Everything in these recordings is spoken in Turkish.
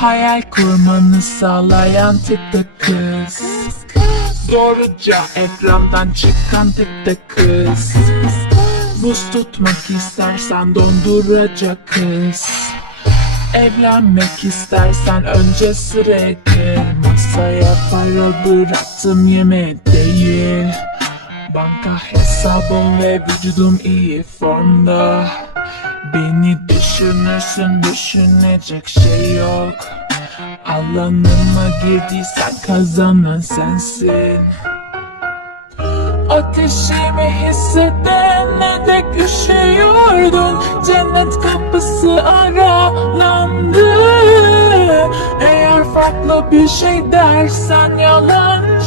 Hayal kurmanı sağlayan tık kız. Doğruca ekrandan çıkan tık kız. Buz tutmak istersen donduracak kız. Evlenmek istersen önce sıraya Masaya para bıraktım yeme değil. Banka hesabım ve vücudum iyi formda Beni düşünürsün düşünecek şey yok. Alanıma girdiysen kazanan sensin. Ateşimi hissedene dek üşüyordun. Cennet kapısı aralandı. Eğer farklı bir şey dersen yalancısın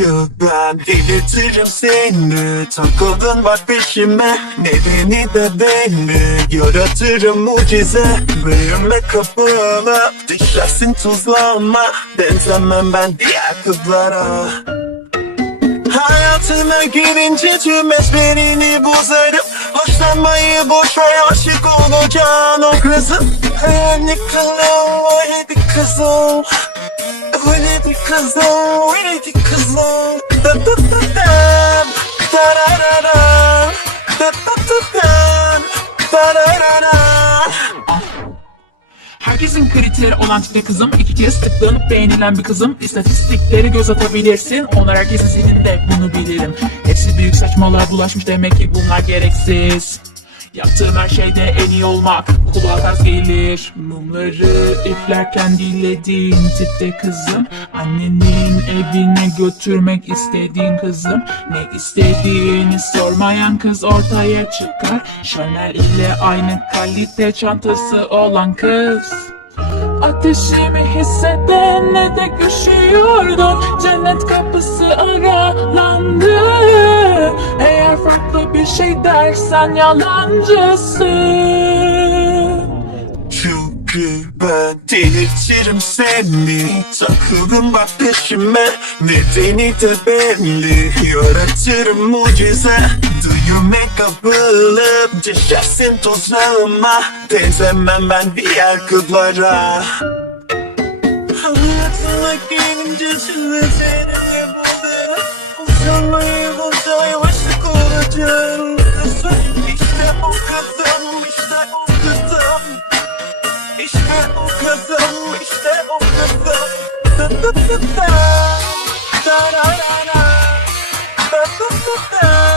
Çünkü ben delirtirim seni. Takıldın bak peşime. Nedeni de belli. Yaratırım mucize. Büyüme kapına Düşersin tuzlanma. Benzemem ben diğer kızlara. Hayatıma girince tüm ezberini bozarım. Hoşlanmayı boş ver aşık olacaksın o kızım. Hayalini kılım öyle bir kızım. Öyle bir kızım bir kızım Da da da da Da ra Da da da da Da ra ra ra. Herkesin kriteri olan tipte kızım. İki kez tıklanıp beğenilen bir kızım. İstatistikleri göz atabilirsin. Onlar herkesin senin de bunu bilirim. Hepsi büyük saçmalığa bulaşmış. Demek ki bunlar gereksiz Yaptığım her şeyde en iyi olmak. Kulağa ters gelir. Mumları üflerken dilediğin tipte kızım. Annenin evine götürmek istediğin kızım. Ne istediğini sormayan kız ortaya çıkar. Chanel ile aynı kalite çantası olan kız. Ateşimi hissedene dek üşüyordun Cennet kapısı aralandı şey dersen yalancısın Çünkü ben delirtirim seni. Takıldım bak peşime. Nedeni de belli. Yaratırım mucize. Duyume kapılıp Düşersin tozağıma Benzemem ben diğer kızlara. Hayatına gelince şimdi seni buldum Uzanmayı olacağım İşte o kızım işte o kızım İşte o kızım, işte o kızım. Da da da da. Da ra ra ra. Da da da da.